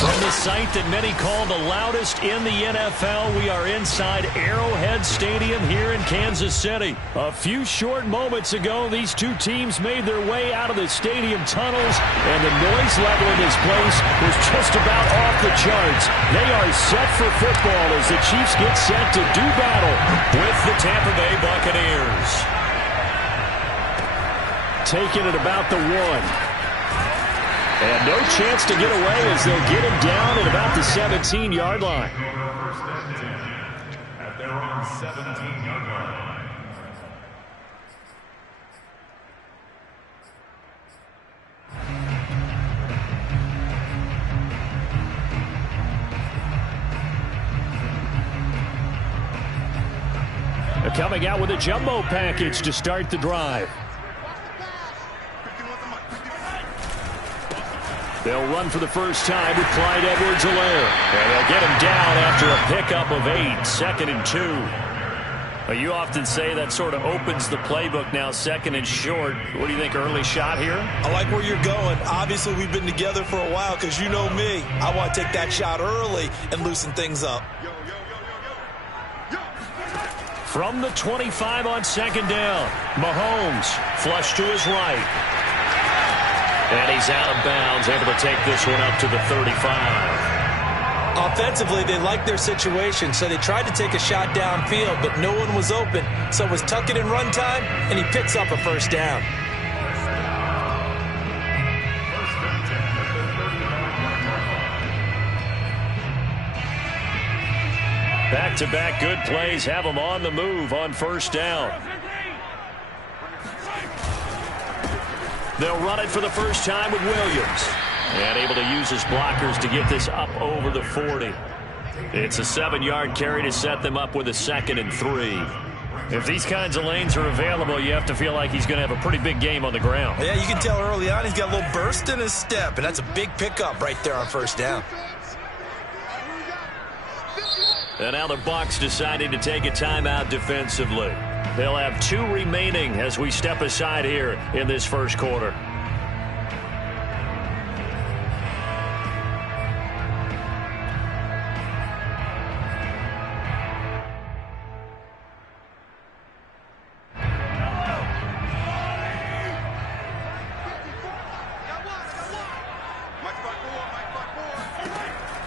From the site that many call the loudest in the NFL, we are inside Arrowhead Stadium here in Kansas City. A few short moments ago, these two teams made their way out of the stadium tunnels, and the noise level in this place was just about off the charts. They are set for football as the Chiefs get set to do battle with the Tampa Bay Buccaneers. Taking it about the 1. And no chance to get away as they'll get him down at about the 17-yard line. At their own 17-yard line. They're coming out with a jumbo package to start the drive. They'll run for the first time with Clyde Edwards-Helaire. And they'll get him down after a pickup of 8, 2nd and 2. Well, you often say that sort of opens the playbook now, 2nd and short. What do you think, early shot here? I like where you're going. Obviously, we've been together for a while because you know me. I want to take that shot early and loosen things up. From the 25 on 2nd down, Mahomes flush to his right. And he's out of bounds, able to take this one up to the 35. Offensively, they liked their situation, so they tried to take a shot downfield, but no one was open. So it was tuck it in run time, and he picks up a first down. Back-to-back good plays have him on the move on first down. They'll run it for the first time with Williams. And able to use his blockers to get this up over the 40. It's a 7-yard carry to set them up with a 2nd and 3. If these kinds of lanes are available, you have to feel like he's going to have a pretty big game on the ground. Yeah, you can tell early on he's got a little burst in his step, and that's a big pickup right there on first down. And now the Bucs deciding to take a timeout defensively. They'll have 2 remaining as we step aside here in this first quarter.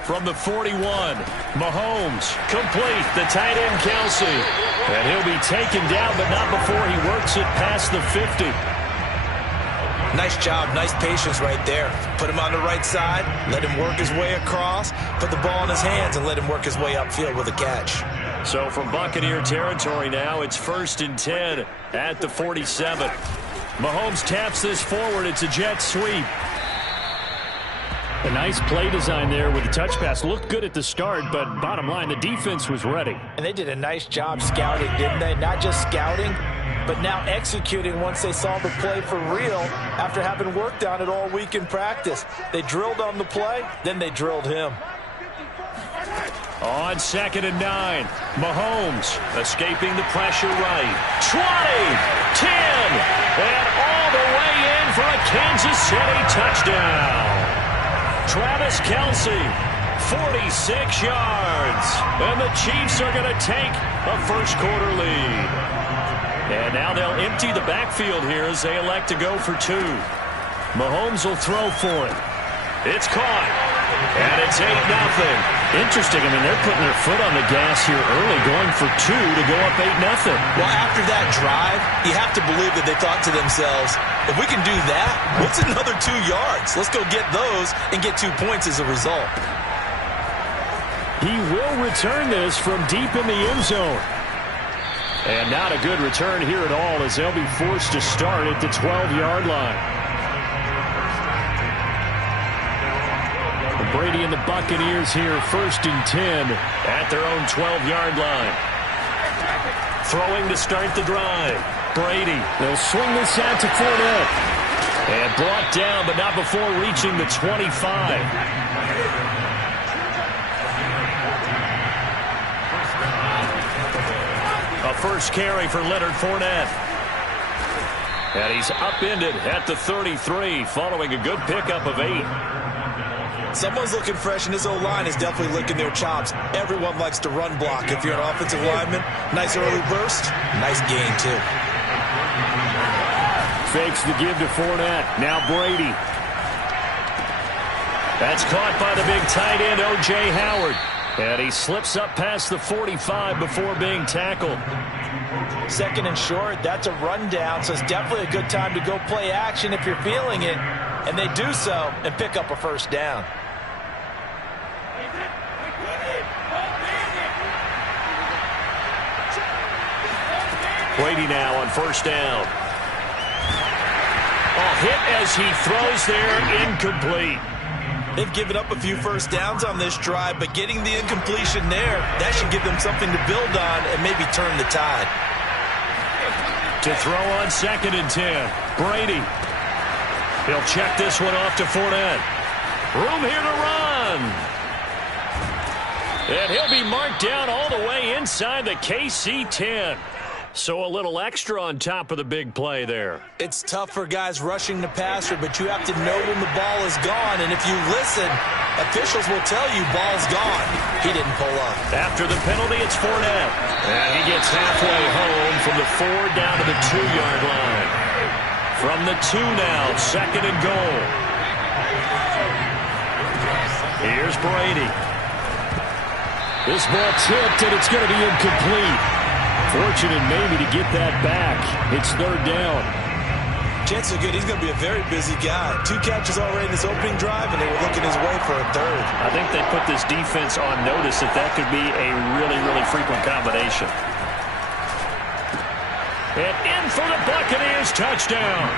From the 41, Mahomes, complete, the tight end Kelsey. And he'll be taken down, but not before he works it past the 50. Nice job, nice patience right there. Put him on the right side, let him work his way across, put the ball in his hands, and let him work his way upfield with a catch. So from Buccaneer territory now, it's 1st and 10 at the 47. Mahomes taps this forward. It's a jet sweep. A nice play design there with the touch pass. Looked good at the start, but bottom line, the defense was ready. And they did a nice job scouting, didn't they? Not just scouting, but now executing once they saw the play for real after having worked on it all week in practice. They drilled on the play, then they drilled him. On 2nd and 9, Mahomes escaping the pressure right. 20, 10, and all the way in for a Kansas City touchdown. Travis Kelce, 46 yards. And the Chiefs are going to take a first-quarter lead. And now they'll empty the backfield here as they elect to go for 2. Mahomes will throw for it. It's caught. And it's 8-0. Interesting. I mean, they're putting their foot on the gas here early, going for 2 to go up 8-0. Well, after that drive, you have to believe that they thought to themselves, if we can do that, what's another 2 yards? Let's go get those and get 2 points as a result. He will return this from deep in the end zone. And not a good return here at all as they'll be forced to start at the 12-yard line. Brady and the Buccaneers here, 1st and 10 at their own 12-yard line. Throwing to start the drive. Brady, they'll swing this out to Fournette. And brought down, but not before reaching the 25. A first carry for Leonard Fournette. And he's upended at the 33, following a good pickup of 8. Someone's looking fresh, and his O-line is definitely licking their chops. Everyone likes to run block. If you're an offensive lineman, nice early burst, nice gain, too. Fakes the give to Fournette. Now Brady. That's caught by the big tight end, O.J. Howard. And he slips up past the 45 before being tackled. 2nd and short, that's a rundown, so it's definitely a good time to go play action if you're feeling it. And they do so and pick up a first down. Brady now on 1st down. A hit as he throws there, incomplete. They've given up a few first downs on this drive, but getting the incompletion there, that should give them something to build on and maybe turn the tide. To throw on 2nd and 10, Brady. He'll check this one off to Fournette. Room here to run. And he'll be marked down all the way inside the KC 10. So a little extra on top of the big play there. It's tough for guys rushing the passer, but you have to know when the ball is gone. And if you listen, officials will tell you ball's gone. He didn't pull up. After the penalty, it's Fournette. And he gets halfway home from the 4 down to the 2-yard line. From the 2 now, 2nd and goal. Here's Brady. This ball tipped, and it's going to be incomplete. Fortunate maybe to get that back. It's 3rd down. Chances are good. He's going to be a very busy guy. 2 catches already in this opening drive, and they were looking his way for a 3rd. I think they put this defense on notice that could be a really, really frequent combination. And in for the Buccaneers touchdown.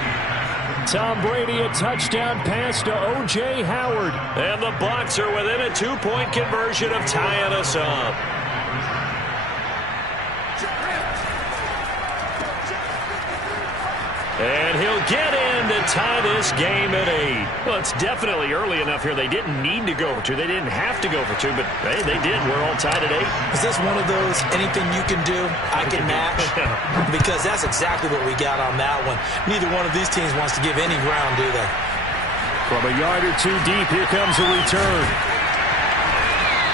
Tom Brady, a touchdown pass to O.J. Howard. And the Bucs are within a 2-point conversion of tying us up. And he'll get in to tie this game at 8. Well, it's definitely early enough here. They didn't need to go for 2. They didn't have to go for 2, but hey, they did. We're all tied at 8. Is this one of those anything you can do, I can match? Because that's exactly what we got on that one. Neither one of these teams wants to give any ground, do they? From a yard or 2 deep, here comes a return.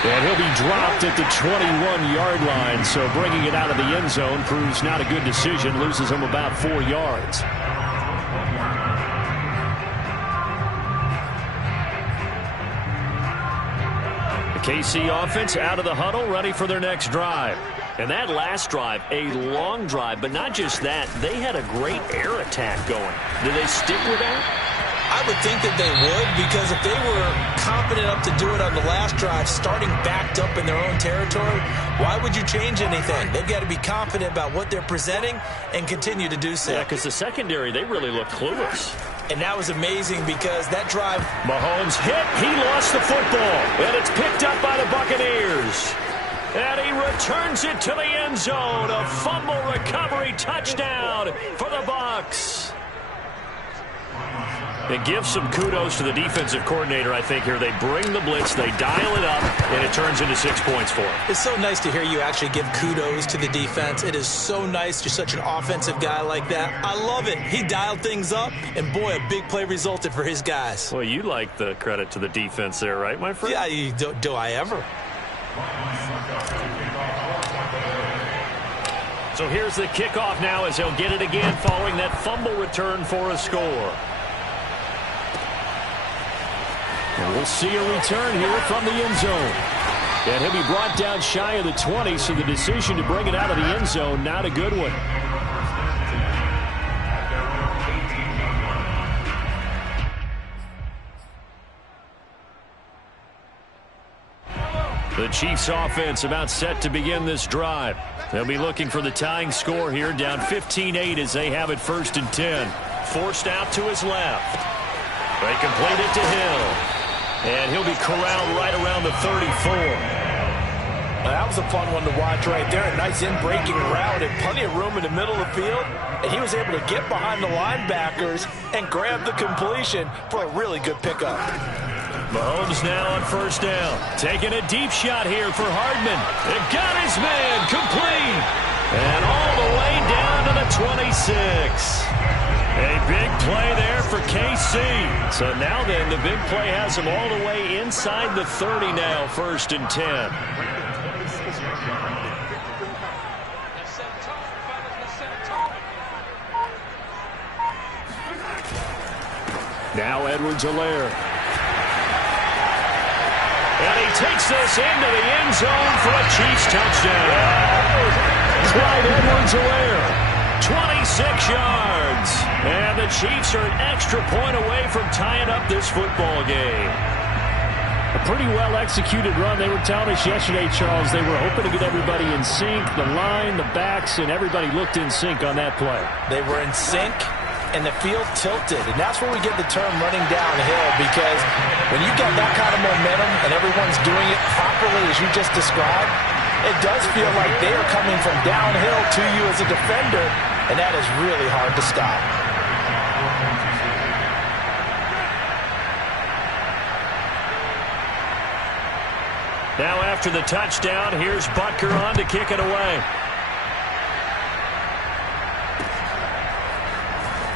And he'll be dropped at the 21-yard line, so bringing it out of the end zone proves not a good decision, loses him about 4 yards. The KC offense out of the huddle, ready for their next drive. And that last drive, a long drive, but not just that, they had a great air attack going. Do they stick with that? I would think that they would, because if they were confident enough to do it on the last drive, starting backed up in their own territory, why would you change anything? They've got to be confident about what they're presenting and continue to do so. Yeah, because the secondary, they really look clueless. And that was amazing because that drive... Mahomes hit. He lost the football. And it's picked up by the Buccaneers. And he returns it to the end zone. A fumble recovery touchdown for the Bucs. It gives some kudos to the defensive coordinator, I think, here. They bring the blitz, they dial it up, and it turns into 6 points for him. It's so nice to hear you actually give kudos to the defense. It is so nice. You're such an offensive guy like that. I love it. He dialed things up, and boy, a big play resulted for his guys. Well, you like the credit to the defense there, right, my friend? Yeah, do I ever? So here's the kickoff now as he'll get it again following that fumble return for a score. And we'll see a return here from the end zone. And he'll be brought down shy of the 20, so the decision to bring it out of the end zone, not a good one. The Chiefs offense about set to begin this drive. They'll be looking for the tying score here, down 15-8 as they have it 1st and 10. Forced out to his left. They complete it to Hill. And he'll be corralled right around the 34. Now, that was a fun one to watch right there. A nice in-breaking route and plenty of room in the middle of the field. And he was able to get behind the linebackers and grab the completion for a really good pickup. Mahomes now on 1st down. Taking a deep shot here for Hardman. It got his man complete. And all the way down to the 26. A big play there for KC. So now then, the big play has him all the way inside the 30 now, 1st and 10. Now Edwards-Helaire. And he takes this into the end zone for a Chiefs touchdown. Clyde Edwards-Helaire. 26 yards. And the Chiefs are an extra point away from tying up this football game. A pretty well-executed run. They were telling us yesterday, Charles, they were hoping to get everybody in sync. The line, the backs, and everybody looked in sync on that play. They were in sync, and the field tilted. And that's where we get the term running downhill, because when you got that kind of momentum and everyone's doing it properly as you just described, it does feel like they are coming from downhill to you as a defender, and that is really hard to stop. Now after the touchdown, here's Butker on to kick it away.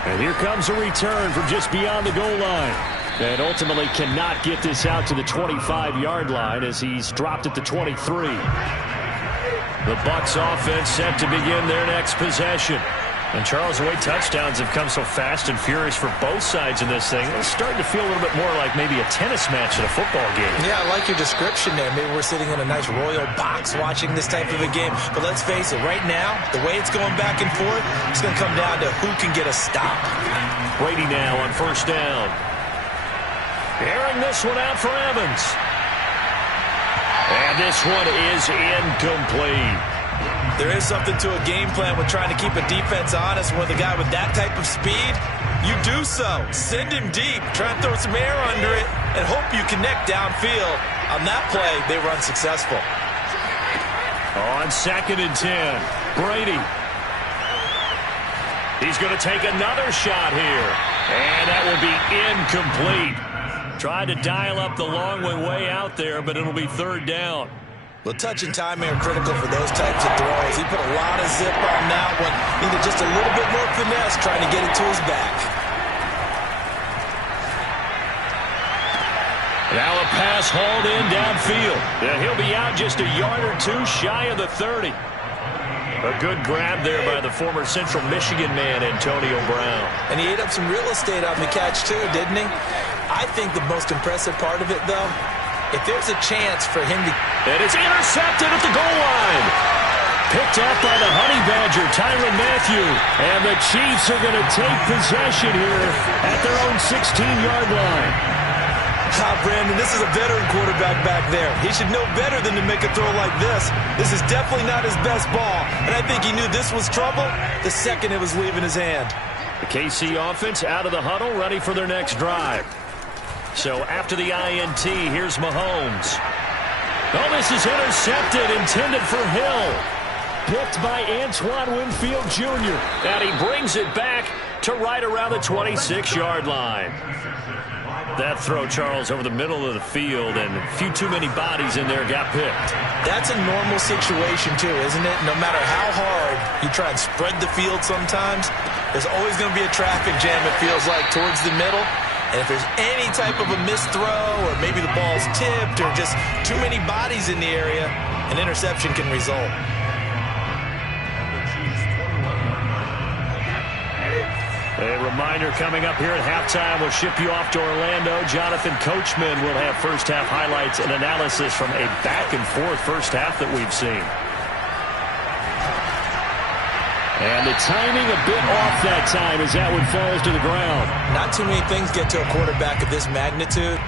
And here comes a return from just beyond the goal line. And ultimately cannot get this out to the 25-yard line as he's dropped at the 23. The Bucs offense set to begin their next possession. And, Charles, the way touchdowns have come so fast and furious for both sides in this thing, it's starting to feel a little bit more like maybe a tennis match at a football game. Yeah, I like your description there. Maybe we're sitting in a nice royal box watching this type of a game. But let's face it, right now, the way it's going back and forth, it's going to come down to who can get a stop. Brady now on 1st down. Airing this one out for Evans. And this one is incomplete. There is something to a game plan with trying to keep a defense honest. With a guy with that type of speed, you do so. Send him deep. Try and throw some air under it and hope you connect downfield. On that play, they were unsuccessful. On 2nd and 10, Brady. He's going to take another shot here. And that will be incomplete. Tried to dial up the long way out there, but it'll be 3rd down. Well, touch and timing are critical for those types of throws. He put a lot of zip on that one. Needed just a little bit more finesse trying to get it to his back. Now a pass hauled in downfield. And he'll be out just a yard or two shy of the 30. A good grab there by the former Central Michigan man, Antonio Brown. And he ate up some real estate on the catch, too, didn't he? I think the most impressive part of it, though, if there's a chance for him to... And it's intercepted at the goal line. Picked up by the Honey Badger, Tyrann Mathieu. And the Chiefs are going to take possession here at their own 16-yard line. Brandon, this is a veteran quarterback back there. He should know better than to make a throw like this. This is definitely not his best ball. And I think he knew this was trouble the second it was leaving his hand. The KC offense out of the huddle, ready for their next drive. So after the INT, here's Mahomes. Oh, this is intercepted, intended for Hill. Picked by Antoine Winfield Jr. And he brings it back to right around the 26-yard line. That throw, Charles, over the middle of the field, and a few too many bodies in there got picked. That's a normal situation, too, isn't it? No matter how hard you try and spread the field sometimes, there's always going to be a traffic jam, it feels like, towards the middle. And if there's any type of a missed throw, or maybe the ball's tipped, or just too many bodies in the area, an interception can result. A reminder coming up here at halftime, we'll ship you off to Orlando. Jonathan Coachman will have first-half highlights and analysis from a back-and-forth first half that we've seen. And the timing a bit off that time as that one falls to the ground. Not too many things get to a quarterback of this magnitude,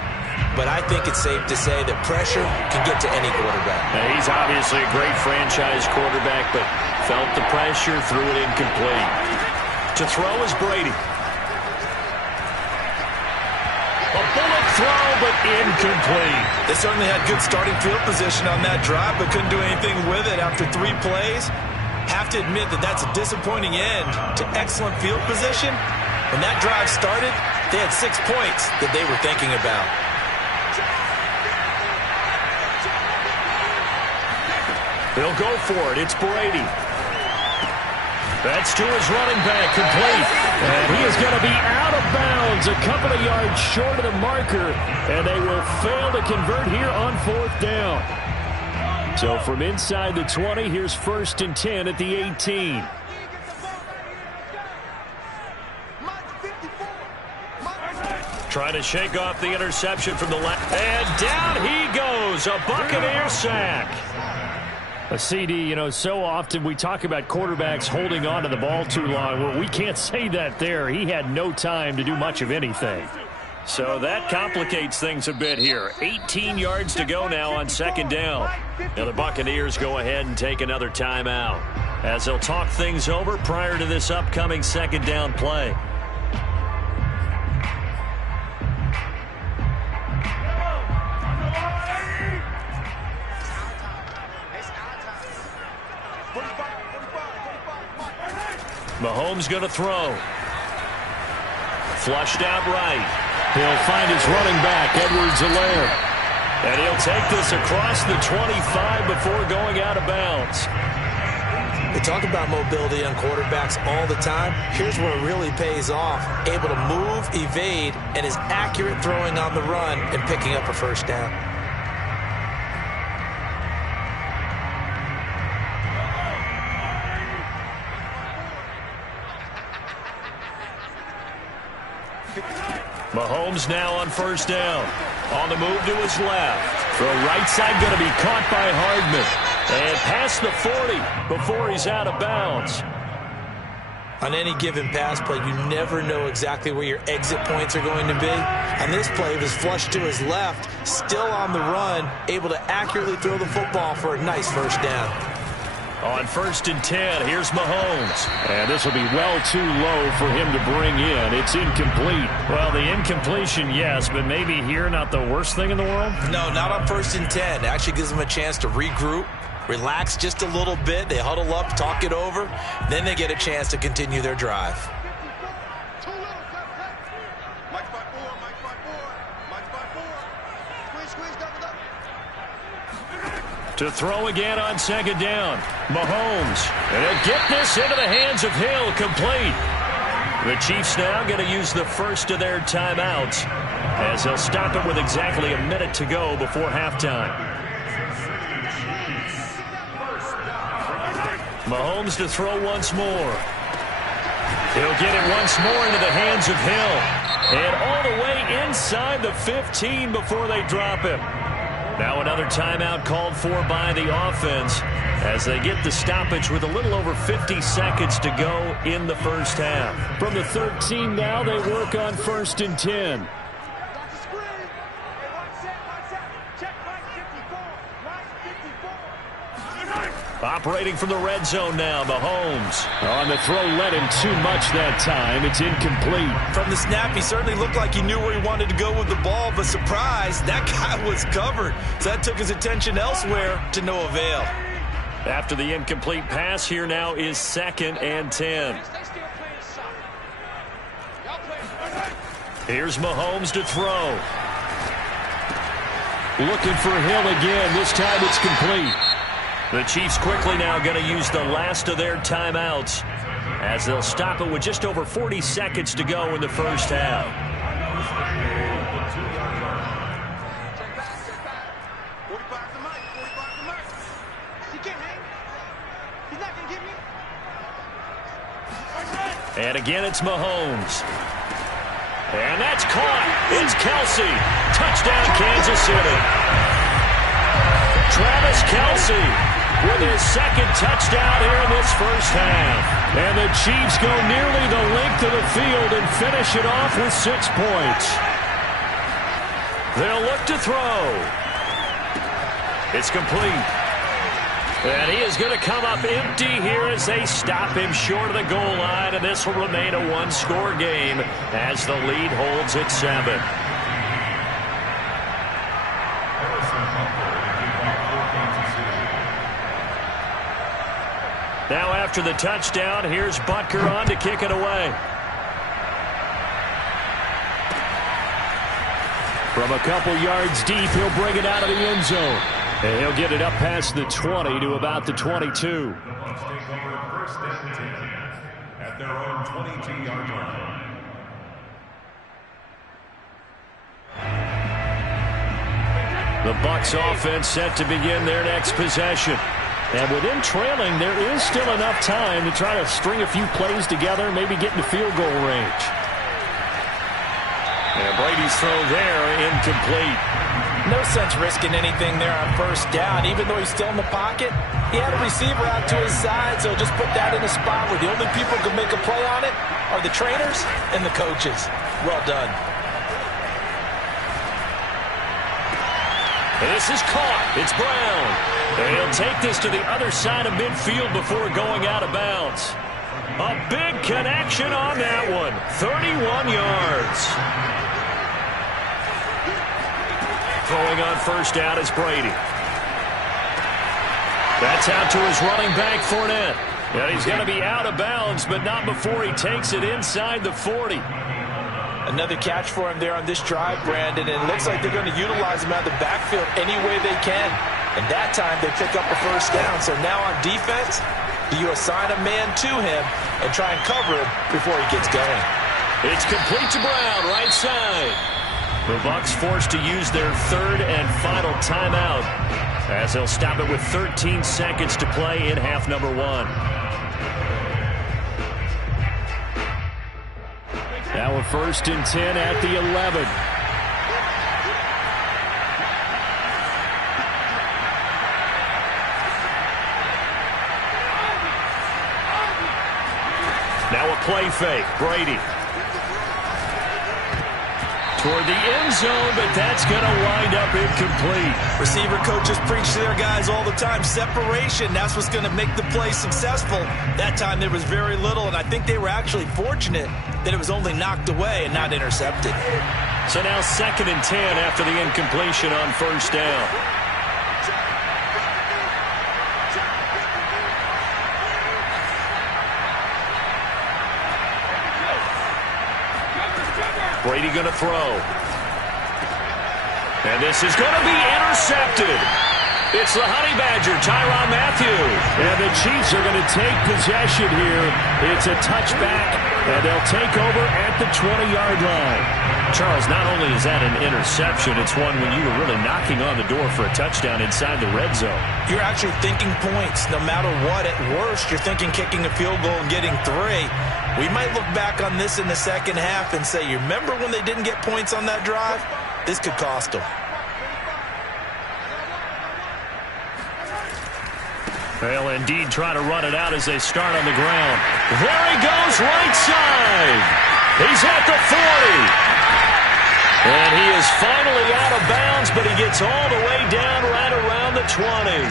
but I think it's safe to say that pressure can get to any quarterback. Now, he's obviously a great franchise quarterback, but felt the pressure, threw it incomplete. To throw is Brady. A bullet throw, but incomplete. They certainly had good starting field position on that drive, but couldn't do anything with it after 3 plays. Have to admit that that's a disappointing end to excellent field position. When that drive started, they had 6 points that they were thinking about. They'll go for it. It's Brady. That's to his running back, complete. And he is going to be out of bounds, a couple of yards short of the marker, and they will fail to convert here on 4th down. So from inside the 20, here's 1st and 10 at the 18. Trying to shake off the interception from the left. And down he goes, a Buccaneer sack. A CD, you know, so often we talk about quarterbacks holding on to the ball too long. Well, we can't say that there. He had no time to do much of anything. So that complicates things a bit here. 18 yards to go now on 2nd down. Now the Buccaneers go ahead and take another timeout as they'll talk things over prior to this upcoming 2nd down play. Mahomes going to throw. Flushed out right. He'll find his running back, Edwards-Helaire. And he'll take this across the 25 before going out of bounds. We talk about mobility on quarterbacks all the time. Here's where it really pays off. Able to move, evade, and is accurate throwing on the run and picking up a 1st down. Mahomes now on 1st down. On the move to his left. Throw right side going to be caught by Hardman. And past the 40 before he's out of bounds. On any given pass play, you never know exactly where your exit points are going to be. On this play, it was flushed to his left, still on the run, able to accurately throw the football for a nice 1st down. On 1st and 10, here's Mahomes. And this will be well too low for him to bring in. It's incomplete. Well, the incompletion, yes, but maybe here not the worst thing in the world? No, not on 1st and 10. It actually gives them a chance to regroup, relax just a little bit. They huddle up, talk it over. Then they get a chance to continue their drive. To throw again on 2nd down. Mahomes. And he'll get this into the hands of Hill. Complete. The Chiefs now going to use the first of their timeouts as they'll stop it with exactly a minute to go before halftime. Mahomes to throw once more. He'll get it once more into the hands of Hill. And all the way inside the 15 before they drop him. Now another timeout called for by the offense as they get the stoppage with a little over 50 seconds to go in the 1st half. From the 13 now, they work on 1st and 10. Operating from the red zone now, Mahomes. On the throw, led him too much that time. It's incomplete. From the snap, he certainly looked like he knew where he wanted to go with the ball, but surprise, that guy was covered. So that took his attention elsewhere to no avail. After the incomplete pass, here now is 2nd and 10. Here's Mahomes to throw. Looking for Hill again. This time it's complete. The Chiefs quickly now going to use the last of their timeouts as they'll stop it with just over 40 seconds to go in the first half. And again, it's Mahomes. And that's caught. It's Kelsey. Touchdown, Kansas City. Travis Kelsey with his 2nd touchdown here in this first half. And the Chiefs go nearly the length of the field and finish it off with 6 points. They'll look to throw. It's complete. And he is going to come up empty here as they stop him short of the goal line. And this will remain a one-score game as the lead holds at 7. Now after the touchdown, here's Butker on to kick it away. From a couple yards deep, he'll bring it out of the end zone. And he'll get it up past the 20 to about the 22. The Bucs take over 1st and 10 at their own 22-yard line. The Bucs offense set to begin their next possession. And with them trailing, there is still enough time to try to string a few plays together, maybe get into field goal range. And Brady's throw there, incomplete. No sense risking anything there on 1st down. Even though he's still in the pocket, he had a receiver out to his side, so just put that in a spot where the only people who can make a play on it are the trainers and the coaches. Well done. And this is caught. It's Brown. And he'll take this to the other side of midfield before going out of bounds. A big connection on that one. 31 yards. Throwing on 1st down is Brady. That's out to his running back, Fournette. And he's going to be out of bounds, but not before he takes it inside the 40. Another catch for him there on this drive, Brandon, and it looks like they're going to utilize him out of the backfield any way they can. And that time they pick up a 1st down. So now on defense, do you assign a man to him and try and cover him before he gets going? It's complete to Brown, right side. The Bucs forced to use their 3rd and final timeout as they'll stop it with 13 seconds to play in half number 1. Now a 1st and 10 at the 11. Now a play fake. Brady. Toward the end zone, but that's going to wind up incomplete. Receiver coaches preach to their guys all the time. Separation, that's what's going to make the play successful. That time there was very little, and I think they were actually fortunate that it was only knocked away and not intercepted. So now 2nd and 10 after the incompletion on 1st down. Brady going to throw. And this is going to be intercepted. It's the Honey Badger, Tyrann Mathieu. And the Chiefs are going to take possession here. It's a touchback, and they'll take over at the 20-yard line. Charles, not only is that an interception, it's one when you were really knocking on the door for a touchdown inside the red zone. You're actually thinking points. No matter what, at worst, you're thinking kicking a field goal and getting 3. We might look back on this in the second half and say, you remember when they didn't get points on that drive? This could cost them. They'll indeed try to run it out as they start on the ground. There he goes, right side. He's at the 40. And he is finally out of bounds, but he gets all the way down right around the 20.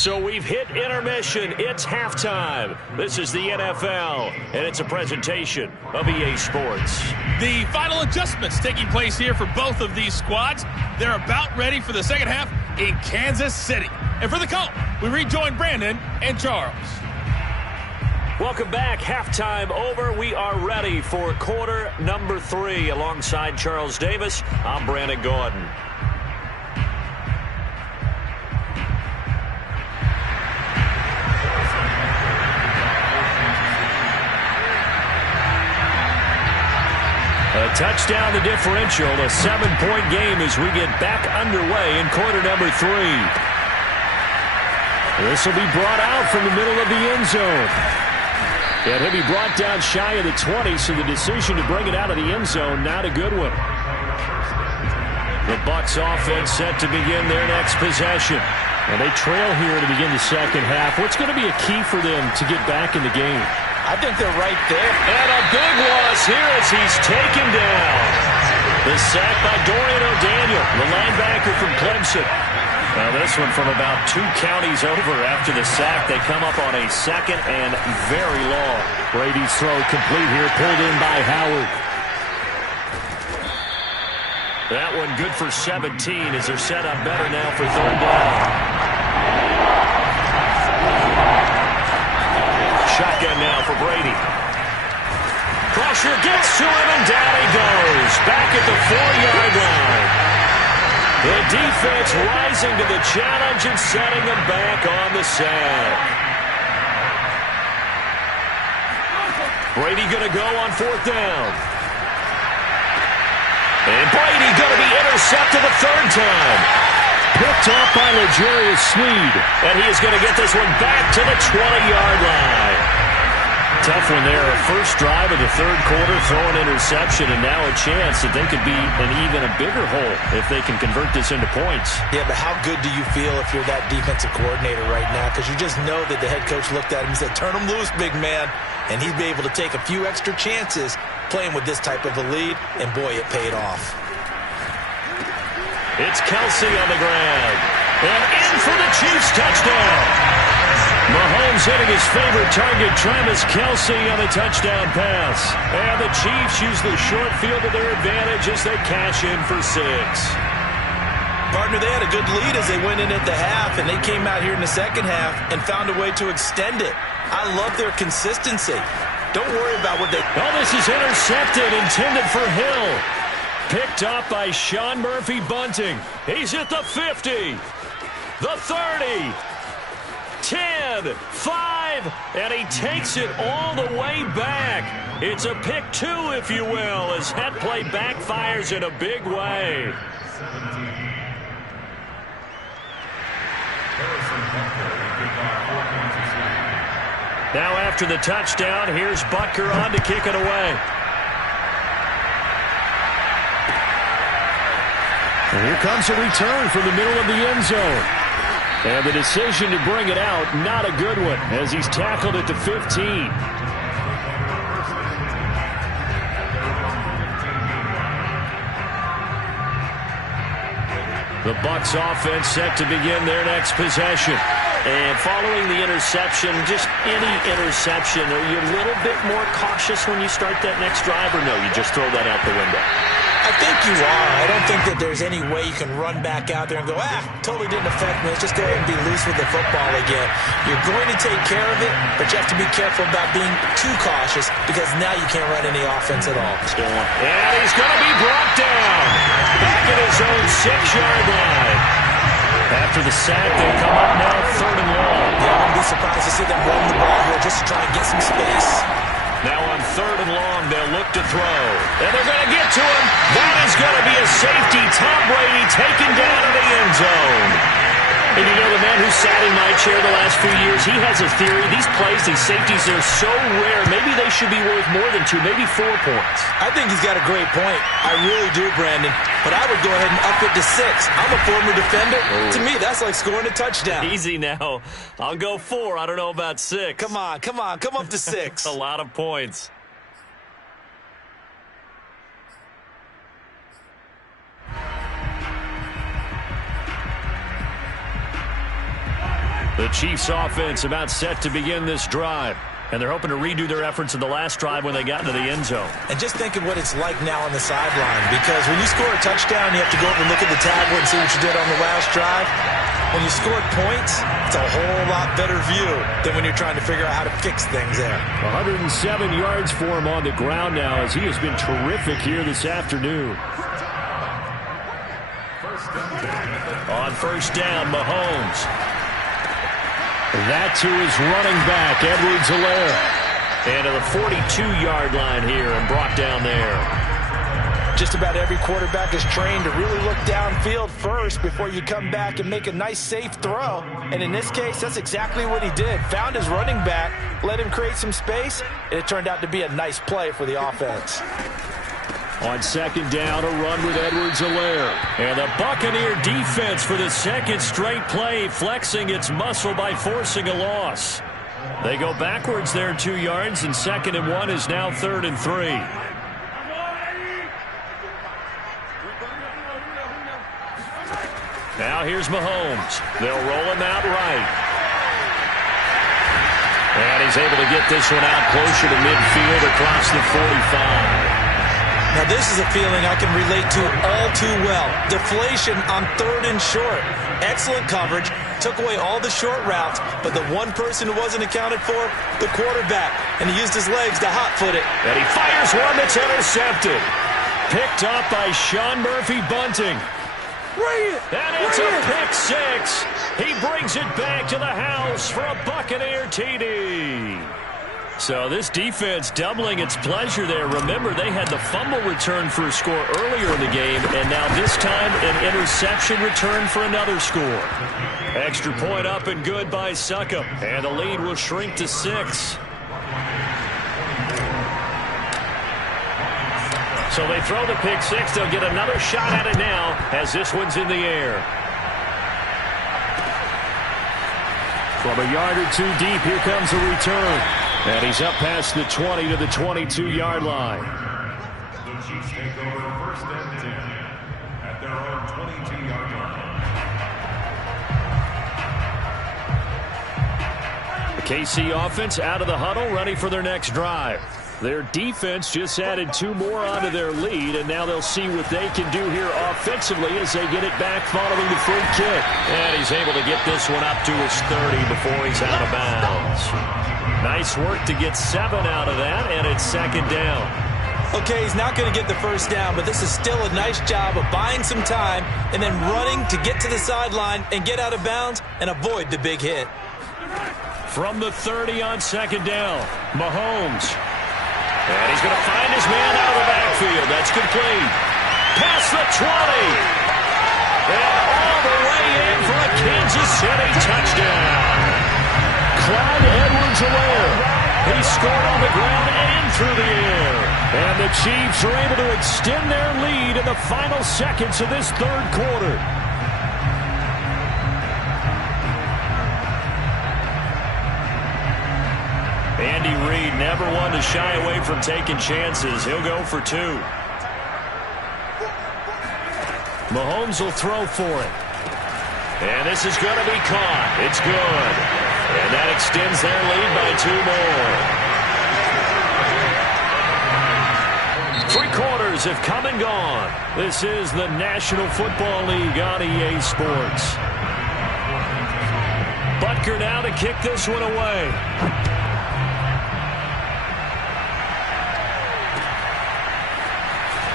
So we've hit intermission. It's halftime. This is the NFL, and it's a presentation of EA Sports. The final adjustments taking place here for both of these squads. They're about ready for the second half in Kansas City. And for the call, we rejoin Brandon and Charles. Welcome back. Halftime over. We are ready for quarter number 3. Alongside Charles Davis, I'm Brandon Gordon. A touchdown, the differential, a 7-point game as we get back underway in quarter number 3. This will be brought out from the middle of the end zone. And he'll be brought down shy of the 20, so the decision to bring it out of the end zone, not a good one. The Bucs offense set to begin their next possession. And they trail here to begin the second half. What's going to be a key for them to get back in the game? I think they're right there. And a big loss here as he's taken down. The sack by Dorian O'Daniel, the linebacker from Clemson. Now this one from about 2 counties over after the sack. They come up on a second and very long. Brady's throw complete here, pulled in by Howard. That one good for 17 as they're set up better now for third down. Shotgun now for Brady. Pressure gets to him and down he goes. Back at the 4-yard line. The defense rising to the challenge and setting them back on the sack. Brady going to go on 4th down. And Brady going to be intercepted the 3rd time. Picked off by L'Jarius Sneed. And he is going to get this one back to the 20-yard line. Tough one there. A first drive of the 3rd quarter, throw an interception, and now a chance that they could be in even a bigger hole if they can convert this into points. Yeah, but how good do you feel if you're that defensive coordinator right now? Because you just know that the head coach looked at him and said, turn him loose, big man. And he'd be able to take a few extra chances playing with this type of a lead, and boy, it paid off. It's Kelsey on the ground. And in for the Chiefs touchdown. Mahomes hitting his favorite target, Travis Kelsey, on the touchdown pass. And the Chiefs use the short field to their advantage as they cash in for 6. Partner, they had a good lead as they went in at the half, and they came out here in the second half and found a way to extend it. I love their consistency. Don't worry about what they... Oh, this is intercepted, intended for Hill. Picked up by Sean Murphy-Bunting. He's at the 50, the 30, 10, 5, and he takes it all the way back. It's a pick 2, if you will, as that play backfires in a big way. Now after the touchdown, here's Butker on to kick it away. And here comes a return from the middle of the end zone. And the decision to bring it out, not a good one, as he's tackled at the 15. The Bucs offense set to begin their next possession. And following the interception, just any interception, are you a little bit more cautious when you start that next drive, or no, you just throw that out the window? I think you are. I don't think that there's any way you can run back out there and go, totally didn't affect me. Let's just go ahead and be loose with the football again. You're going to take care of it, but you have to be careful about being too cautious because now you can't run any offense at all. And he's going to be brought down back at his own 6-yard line. After the sack, they come up now 3rd and long. Yeah, I wouldn't be surprised to see them run the ball here just to try and get some space. Now on 3rd and long, they'll look to throw. And they're going to get to him. That is going to be a safety. Tom Brady taken down in the end zone. And you know, the man who sat in my chair the last few years, he has a theory. These plays, these safeties, they're so rare. Maybe they should be worth more than 2, maybe 4 points. I think he's got a great point. I really do, Brandon. But I would go ahead and up it to 6. I'm a former defender. To me, that's like scoring a touchdown. Easy now. I'll go 4. I don't know about 6. Come on. Come up to 6. A lot of points. The Chiefs offense about set to begin this drive. And they're hoping to redo their efforts in the last drive when they got into the end zone. And just think of what it's like now on the sideline. Because when you score a touchdown, you have to go over and look at the tablet and see what you did on the last drive. When you score points, it's a whole lot better view than when you're trying to figure out how to fix things there. 107 yards for him on the ground now as he has been terrific here this afternoon. On first down, Mahomes. That to his running back, Edwards-Helaire. And to the 42-yard line here and brought down there. Just about every quarterback is trained to really look downfield first before you come back and make a nice, safe throw. And in this case, that's exactly what he did. Found his running back, let him create some space, and it turned out to be a nice play for the offense. On second down, a run with Edwards-Helaire. And the Buccaneer defense for the second straight play, flexing its muscle by forcing a loss. They go backwards there 2 yards, and 2nd and 1 is now 3rd and 3. Now here's Mahomes. They'll roll him out right. And he's able to get this one out closer to midfield across the 45. Now, this is a feeling I can relate to all too well. Deflation on 3rd and short. Excellent coverage. Took away all the short routes, but the one person who wasn't accounted for, the quarterback. And he used his legs to hot-foot it. And he fires one that's intercepted. Picked up by Sean Murphy-Bunting. And it's a pick six. He brings it back to the house for a Buccaneer TD. So this defense doubling its pleasure there. Remember, they had the fumble return for a score earlier in the game, and now this time an interception return for another score. Extra point up and good by Succop, and the lead will shrink to 6. So they throw the pick six. They'll get another shot at it now as this one's in the air. From a yard or two deep, here comes a return. And he's up past the 20 to the 22-yard line. The Chiefs take over 1st and 10 at their own 22-yard line. The KC offense out of the huddle, ready for their next drive. Their defense just added 2 more onto their lead, and now they'll see what they can do here offensively as they get it back following the free kick. And he's able to get this one up to his 30 before he's out of bounds. Nice work to get 7 out of that, and it's 2nd down. Okay, he's not going to get the first down, but this is still a nice job of buying some time and then running to get to the sideline and get out of bounds and avoid the big hit. From the 30 on 2nd down, Mahomes. And he's going to find his man out of the backfield. That's complete. Past the 20. And all the way in for a Kansas City touchdown. Clyde Edwards-Helaire. He scored on the ground and through the air. And the Chiefs are able to extend their lead in the final seconds of this 3rd quarter. Andy Reid never one to shy away from taking chances. He'll go for 2. Mahomes will throw for it. And this is going to be caught. It's good. And that extends their lead by 2 more. 3 quarters have come and gone. This is the National Football League on EA Sports. Butker now to kick this one away.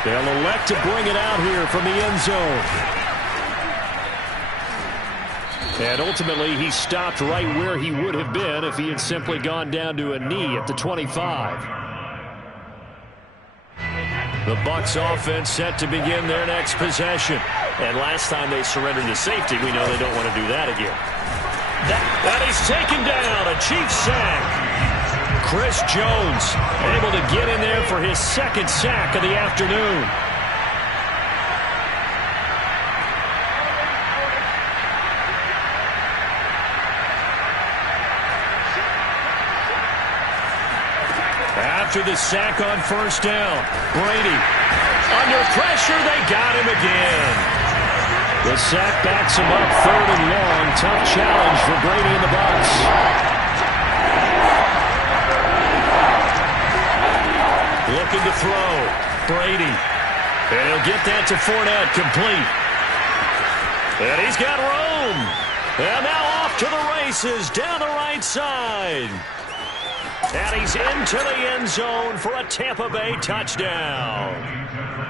They'll elect to bring it out here from the end zone. And ultimately, he stopped right where he would have been if he had simply gone down to a knee at the 25. The Bucs offense set to begin their next possession. And last time they surrendered to safety, we know they don't want to do that again. That he's taken down, a Chiefs sack. Chris Jones able to get in there for his 2nd sack of the afternoon. After the sack on 1st down, Brady under pressure, they got him again. The sack backs him up, 3rd and long. Tough challenge for Brady and the Bucs. Looking to throw. Brady. And he'll get that to Fournette, complete. And he's got room. And now off to the races down the right side. And he's into the end zone for a Tampa Bay touchdown.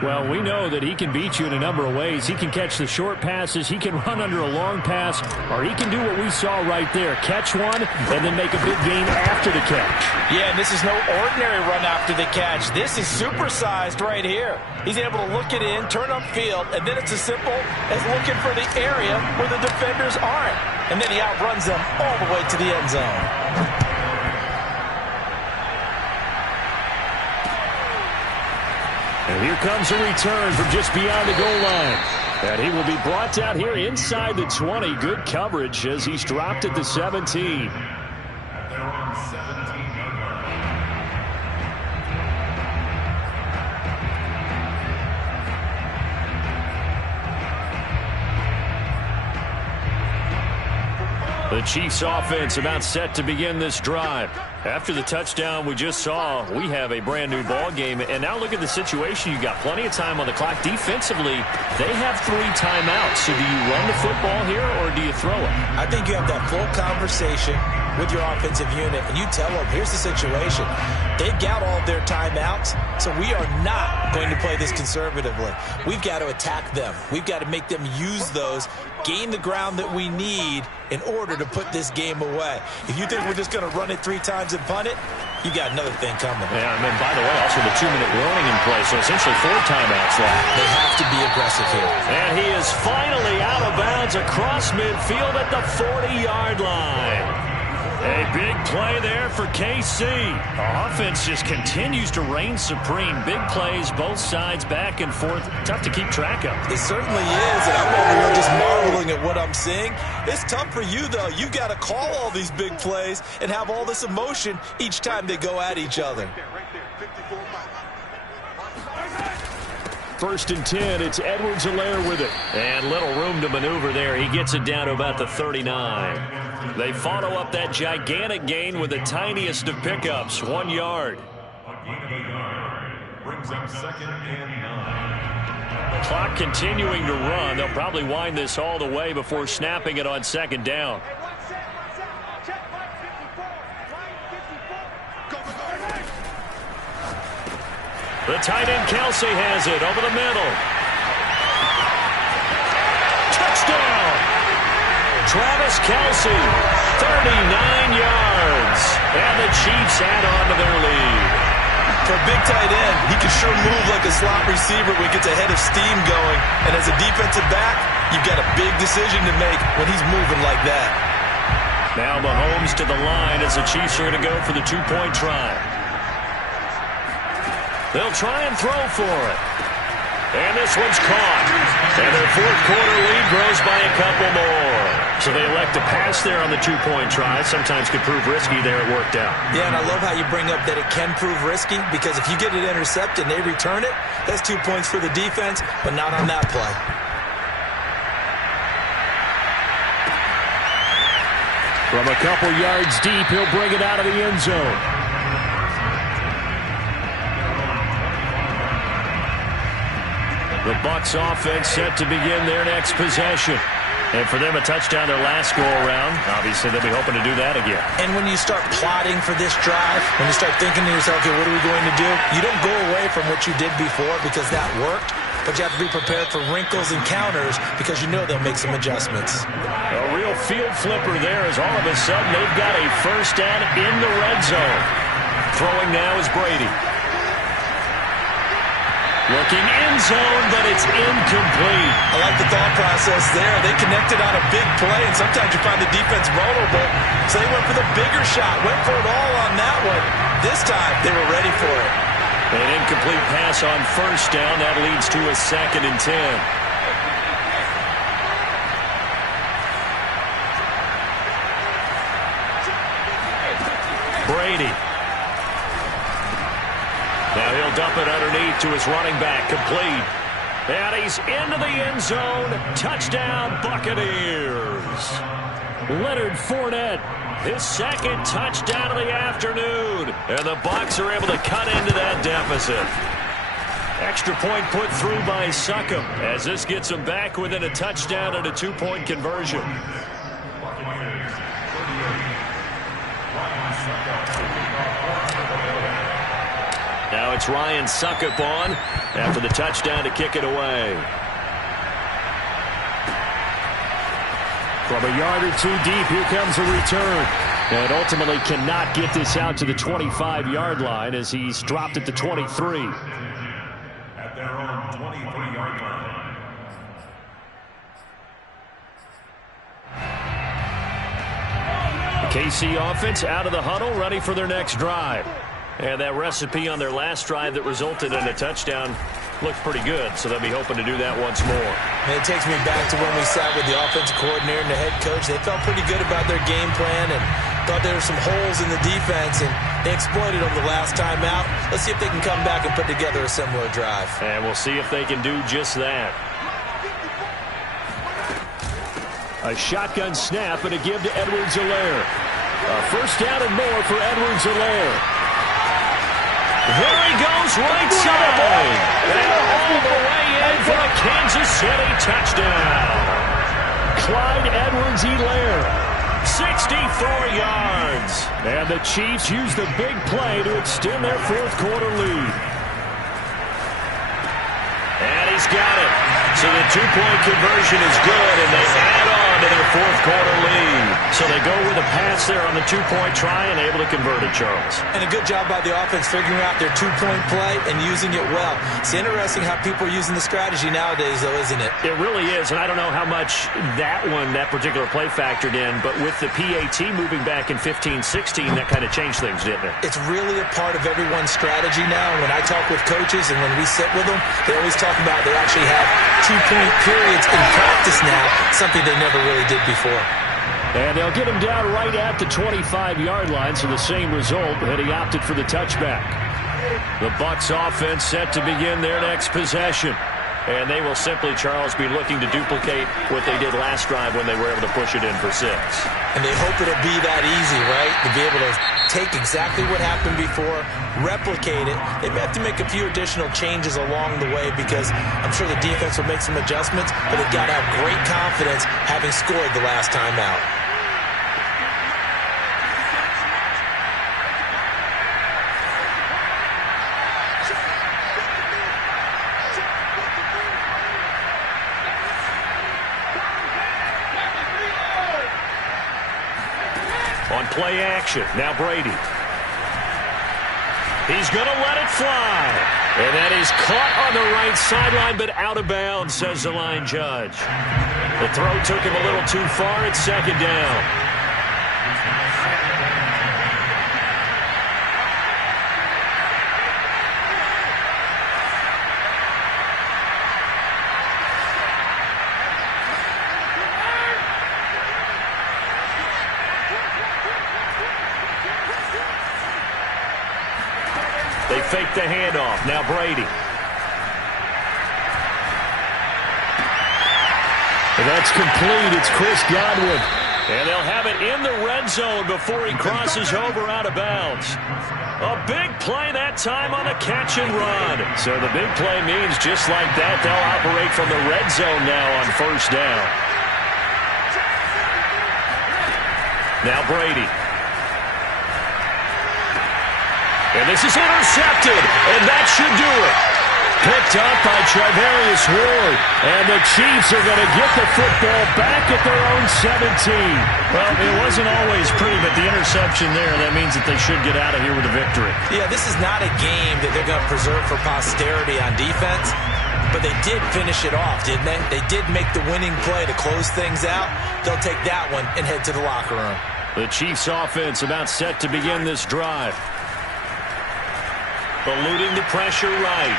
Well, we know that he can beat you in a number of ways. He can catch the short passes, he can run under a long pass, or he can do what we saw right there, catch one and then make a big gain after the catch. Yeah, and this is no ordinary run after the catch. This is supersized right here. He's able to look it in, turn upfield, and then it's as simple as looking for the area where the defenders aren't. And then he outruns them all the way to the end zone. And here comes a return from just beyond the goal line. And he will be brought down here inside the 20. Good coverage as he's dropped at the 17. At their own 17-yard line. The Chiefs offense about set to begin this drive. After the touchdown we just saw, we have a brand new ball game. And now look at the situation. You got plenty of time on the clock. Defensively, they have 3 timeouts. So do you run the football here or do you throw it? I think you have that full conversation with your offensive unit, and you tell them, here's the situation. They've got all of their timeouts, so we are not going to play this conservatively. We've got to attack them. We've got to make them use those, gain the ground that we need in order to put this game away. If you think we're just going to run it 3 times and punt it, you got another thing coming. Yeah, I mean, by the way, also the 2-minute warning in play, so essentially 4 timeouts left. They have to be aggressive here. And he is finally out of bounds across midfield at the 40-yard line. A big play there for KC. The offense just continues to reign supreme. Big plays, both sides, back and forth. Tough to keep track of. It certainly is, and I'm over here just marveling at what I'm seeing. It's tough for you, though. You've got to call all these big plays and have all this emotion each time they go at each other. 1st and 10, it's Edwards-Helaire with it. And little room to maneuver there. He gets it down to about the 39. They follow up that gigantic gain with the tiniest of pickups, 1 yard. A gain of a yard brings up 2nd and 9. Clock continuing to run. They'll probably wind this all the way before snapping it on 2nd down. The tight end Kelsey has it over the middle. Touchdown! Travis Kelsey, 39 yards. And the Chiefs add on to their lead. For a big tight end, he can sure move like a slot receiver when he gets a head of steam going. And as a defensive back, you've got a big decision to make when he's moving like that. Now Mahomes to the line as the Chiefs are going to go for the 2-point try. They'll try and throw for it. And this one's caught. And their 4th quarter lead grows by a couple more. So they elect to pass there on the 2-point try. Sometimes could prove risky there. It worked out. Yeah, and I love how you bring up that it can prove risky, because if you get it intercepted and they return it, that's 2 points for the defense, but not on that play. From a couple yards deep, he'll bring it out of the end zone. The Bucs offense set to begin their next possession. And for them, a touchdown their last go-around. Obviously, they'll be hoping to do that again. And when you start plotting for this drive, when you start thinking to yourself, okay, what are we going to do? You don't go away from what you did before because that worked, but you have to be prepared for wrinkles and counters because you know they'll make some adjustments. A real field flipper there as all of a sudden they've got a 1st down in the red zone. Throwing now is Brady. Looking end zone, but it's incomplete. I like the thought process there. They connected on a big play, and sometimes you find the defense vulnerable. So they went for the bigger shot, went for it all on that one. This time, they were ready for it. An incomplete pass on 1st down. That leads to a 2nd and 10. Brady. Now he'll dump it underneath to his running back, complete. And he's into the end zone. Touchdown, Buccaneers. Leonard Fournette, his second touchdown of the afternoon. And the Bucs are able to cut into that deficit. Extra point put through by Succop as this gets them back within a touchdown and a 2-point conversion. Now it's Ryan Succop on after the touchdown to kick it away. From a yard or two deep, here comes a return. And ultimately cannot get this out to the 25-yard line as he's dropped at the 23. At their own 23-yard line. The KC offense out of the huddle, ready for their next drive. And that recipe on their last drive that resulted in a touchdown looked pretty good, so they'll be hoping to do that once more. And it takes me back to when we sat with the offensive coordinator and the head coach. They felt pretty good about their game plan and thought there were some holes in the defense, and they exploited them the last time out. Let's see if they can come back and put together a similar drive. And we'll see if they can do just that. A shotgun snap and a give to Edwards-Helaire. A first down and more for Edwards-Helaire. There he goes, right side. And all the way in for a Kansas City touchdown. Clyde Edwards-Helaire, 64 yards. And the Chiefs use the big play to extend their fourth-quarter lead. And he's got it. So the 2-point conversion is good, and they add on to their fourth-quarter lead. So they go with a pass there on the 2-point try and able to convert it, Charles. And a good job by the offense figuring out their 2-point play and using it well. It's interesting how people are using the strategy nowadays, though, isn't it? It really is, and I don't know how much that particular play factored in, but with the PAT moving back in 15-16, that kind of changed things, didn't it? It's really a part of everyone's strategy now. When I talk with coaches and when we sit with them, they always talk about they actually have 2-point periods in practice now, something they never really did before. And they'll get him down right at the 25-yard line, so the same result, and he opted for the touchback. The Bucs offense set to begin their next possession. And they will simply, Charles, be looking to duplicate what they did last drive when they were able to push it in for 6. And they hope it'll be that easy, right? To be able to take exactly what happened before, replicate it. They may have to make a few additional changes along the way because I'm sure the defense will make some adjustments, but they've got to have great confidence having scored the last time out. On play action, now Brady. He's going to let it fly. And that is caught on the right sideline, but out of bounds, says the line judge. The throw took him a little too far. It's second down. They fake the handoff. Now Brady. And that's complete. It's Chris Godwin. And they'll have it in the red zone before he crosses over out of bounds. A big play that time on the catch and run. So the big play means just like that, they'll operate from the red zone now on first down. Now Brady. And this is intercepted, and that should do it. Picked up by Charvarius Ward, and the Chiefs are going to get the football back at their own 17. Well, it wasn't always pretty, but the interception there, that means that they should get out of here with a victory. Yeah, this is not a game that they're going to preserve for posterity on defense, but they did finish it off, didn't they? They did make the winning play to close things out. They'll take that one and head to the locker room. The Chiefs offense about set to begin this drive. Eluding the pressure right.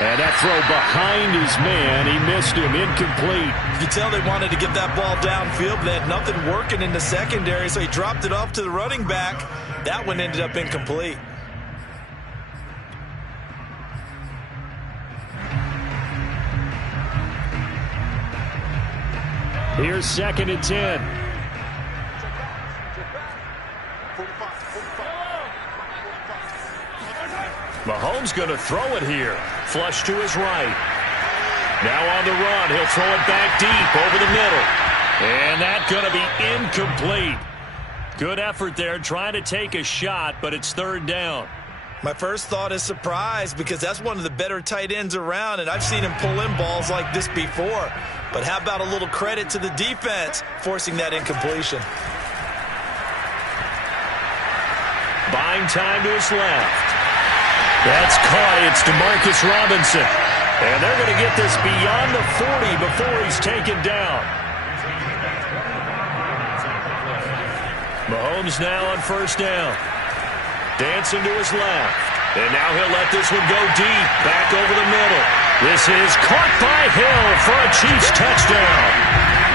And that throw behind his man. He missed him. Incomplete. You can tell they wanted to get that ball downfield, but they had nothing working in the secondary, so he dropped it off to the running back. That one ended up incomplete. Here's 2nd and 10. Mahomes going to throw it here. Flush to his right. Now on the run. He'll throw it back deep over the middle. And that's going to be incomplete. Good effort there trying to take a shot, but it's 3rd down. My first thought is surprise because that's one of the better tight ends around, and I've seen him pull in balls like this before. But how about a little credit to the defense forcing that incompletion? Buying time to his left. That's caught. It's DeMarcus Robinson. And they're going to get this beyond the 40 before he's taken down. Mahomes now on 1st down. Dancing to his left. And now he'll let this one go deep. Back over the middle. This is caught by Hill for a Chiefs touchdown.